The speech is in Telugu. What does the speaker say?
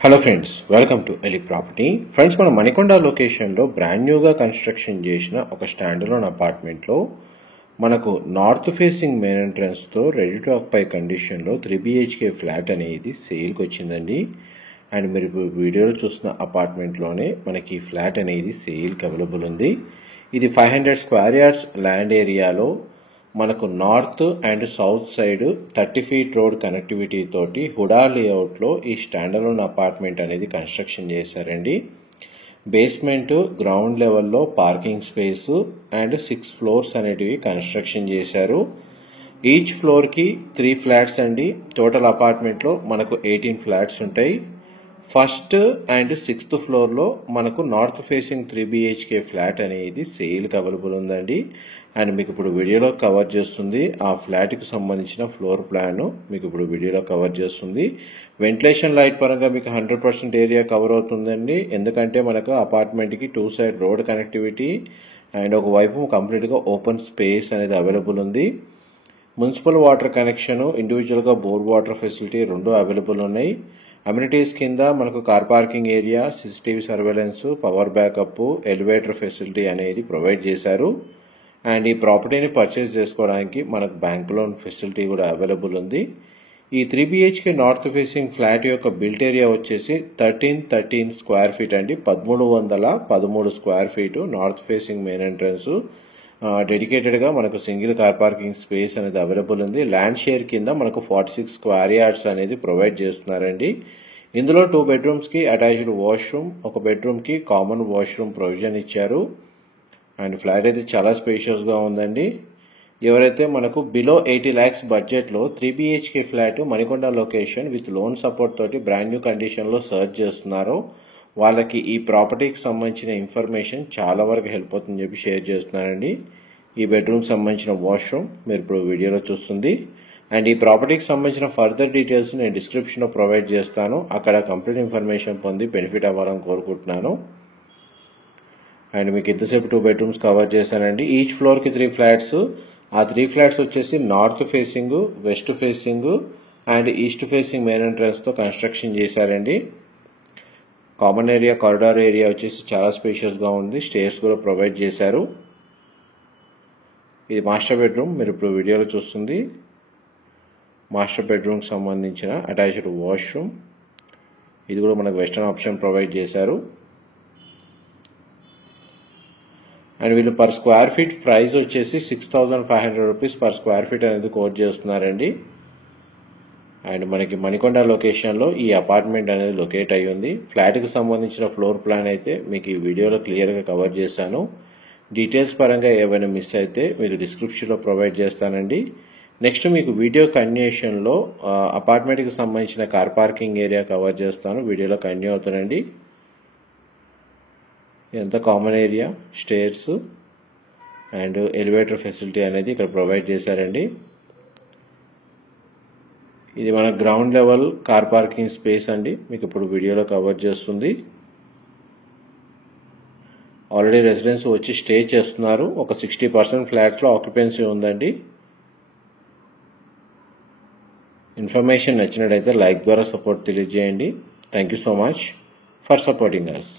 Hello friends, welcome to Eli property. Friends, మన మణికొండ లొకేషన్లో బ్రాండ్ న్యూగా కన్స్ట్రక్షన్ చేసిన ఒక స్టాండర్లోన్ అపార్ట్మెంట్లో మనకు నార్త్ ఫేసింగ్ మెయిన్ ఎంట్రన్స్తో రెడీ టు ఆక్యుపై కండిషన్లో 3 BHK ఫ్లాట్ అనేది సేల్కి వచ్చిందండి. అండ్ మీరు ఇప్పుడు వీడియోలో చూస్తున్న అపార్ట్మెంట్లోనే మనకి ఈ ఫ్లాట్ అనేది సేల్కి అవైలబుల్ ఉంది. ఇది 500 స్క్వేర్ యార్డ్స్ ల్యాండ్ ఏరియాలో మనకు north and south side 30 feet road connectivity తోటి హుడా లేఅవుట్లో ఈ స్టాండర్లోన్ అపార్ట్మెంట్ అనేది కన్స్ట్రక్షన్ చేశారండి. బేస్మెంట్, గ్రౌండ్ లెవెల్లో పార్కింగ్ స్పేస్ అండ్ 6 ఫ్లోర్స్ అనేటివి కన్స్ట్రక్షన్ చేశారు. ఈచ్ ఫ్లోర్కి 3 ఫ్లాట్స్ అండి. టోటల్ అపార్ట్మెంట్లో మనకు 18 ఫ్లాట్స్ ఉంటాయి. ఫస్ట్ అండ్ 6th ఫ్లోర్లో మనకు నార్త్ ఫేసింగ్ 3 BHK ఫ్లాట్ అనేది సేల్కి అవైలబుల్ ఉందండి. అండ్ మీకు ఇప్పుడు వీడియోలో కవర్ చేస్తుంది ఆ ఫ్లాట్కి సంబంధించిన ఫ్లోర్ ప్లాన్ మీకు ఇప్పుడు వీడియోలో కవర్ చేస్తుంది. వెంటిలేషన్ లైట్ పరంగా మీకు 100% ఏరియా కవర్ అవుతుందండి. ఎందుకంటే మనకు అపార్ట్మెంట్కి 2 సైడ్ రోడ్ కనెక్టివిటీ అండ్ ఒకవైపు కంప్లీట్గా ఓపెన్ స్పేస్ అనేది అవైలబుల్ ఉంది. మున్సిపల్ వాటర్ కనెక్షన్, ఇండివిజువల్గా బోర్ వాటర్ ఫెసిలిటీ రెండు అవైలబుల్ ఉన్నాయి. అమ్యూనిటీస్ కింద మనకు car parking area, CCTV surveillance, power backup, elevator facility అనేది ప్రొవైడ్ చేశారు. అండ్ ఈ ప్రాపర్టీని పర్చేస్ చేసుకోవడానికి మనకు బ్యాంక్ లోన్ ఫెసిలిటీ కూడా అవైలబుల్ ఉంది. ఈ 3 BHK నార్త్ ఫేసింగ్ ఫ్లాట్ యొక్క బిల్ట్ ఏరియా వచ్చేసి 1313 స్క్వేర్ ఫీట్ అండి. 1313 square feet north facing main entrance. డెడికేటెడ్గా మనకు సింగిల్ కార్ పార్కింగ్ స్పేస్ అనేది అవైలబుల్ ఉంది. ల్యాండ్ షేర్ కింద మనకు 46 స్క్వేర్ యార్డ్స్ అనేది ప్రొవైడ్ చేస్తున్నారండి. ఇందులో 2 బెడ్రూమ్స్కి అటాచ్డ్ వాష్రూమ్, ఒక బెడ్రూమ్కి కామన్ వాష్రూమ్ ప్రొవిజన్ ఇచ్చారు. అండ్ ఫ్లాట్ అయితే చాలా స్పేషియస్గా ఉందండి. ఎవరైతే మనకు బిలో 80 lakhs బడ్జెట్లో 3 BHK flat Manikonda location with loan support తోటి బ్రాండ్ న్యూ కండిషన్లో సర్చ్ చేస్తున్నారో వాళ్ళకి ఈ ప్రాపర్టీకి సంబంధించిన ఇన్ఫర్మేషన్ చాలా వరకు హెల్ప్ అవుతుందని చెప్పి షేర్ చేస్తున్నానండి. ఈ బెడ్రూమ్కి సంబంధించిన వాష్రూమ్ మీరు ఇప్పుడు వీడియోలో చూస్తుంది. అండ్ ఈ ప్రాపర్టీకి సంబంధించిన ఫర్దర్ డీటెయిల్స్ నేను డిస్క్రిప్షన్లో ప్రొవైడ్ చేస్తాను. అక్కడ కంప్లీట్ ఇన్ఫర్మేషన్ పొంది బెనిఫిట్ అవ్వాలని కోరుకుంటున్నాను. అండ్ మీకు ఇంతసేపు 2 బెడ్రూమ్స్ కవర్ చేశానండి. ఈచ్ ఫ్లోర్కి 3 ఫ్లాట్స్. ఆ 3 ఫ్లాట్స్ వచ్చేసి north facing, west facing and east facing main ఎంట్రన్స్తో కన్స్ట్రక్షన్ చేశారండి. కామన్ ఏరియా, కారిడార్ ఏరియా వచ్చేసి చాలా స్పేషియస్గా ఉంది. స్టేర్స్ కూడా ప్రొవైడ్ చేశారు. ఇది మాస్టర్ బెడ్రూమ్ మీరు ఇప్పుడు వీడియోలో చూస్తుంది. మాస్టర్ బెడ్రూమ్కి సంబంధించిన అటాచ్డ్ వాష్రూమ్. ఇది కూడా మనకు వెస్టర్న్ ఆప్షన్ ప్రొవైడ్ చేశారు. అండ్ వీళ్ళు పర్ స్క్వేర్ ఫీట్ ప్రైస్ వచ్చేసి 6,500 రూపీస్ పర్ స్క్వేర్ ఫీట్ అనేది కోట్ చేస్తున్నారండి. అండ్ మనకి మణికొండ లొకేషన్లో ఈ అపార్ట్మెంట్ అనేది లొకేట్ అయ్యి ఉంది. ఫ్లాట్కి సంబంధించిన ఫ్లోర్ ప్లాన్ అయితే మీకు ఈ వీడియోలో క్లియర్గా కవర్ చేశాను. డీటెయిల్స్ పరంగా ఏమైనా మిస్ అయితే మీకు డిస్క్రిప్షన్లో ప్రొవైడ్ చేస్తానండి. నెక్స్ట్ మీకు వీడియో కంటిన్యూషన్లో అపార్ట్మెంట్కి సంబంధించిన కార్ పార్కింగ్ ఏరియా కవర్ చేస్తాను. వీడియోలో కంటిన్యూ అవుతానండి. ఇదంతా common area, stairs and elevator facility అనేది ఇక్కడ ప్రొవైడ్ చేశారండి. ఇది మన ground level car parking space అండి. మీకు ఇప్పుడు వీడియోలో కవర్ చేస్తుంది. ఆల్రెడీ రెసిడెన్స్ వచ్చి స్టే చేస్తున్నారు. ఒక 60% ఫ్లాట్స్లో ఆక్యుపెన్సీ ఉందండి. ఇన్ఫర్మేషన్ నచ్చినట్టయితే లైక్ ద్వారా సపోర్ట్ తెలియజేయండి. Thank you so much for supporting us.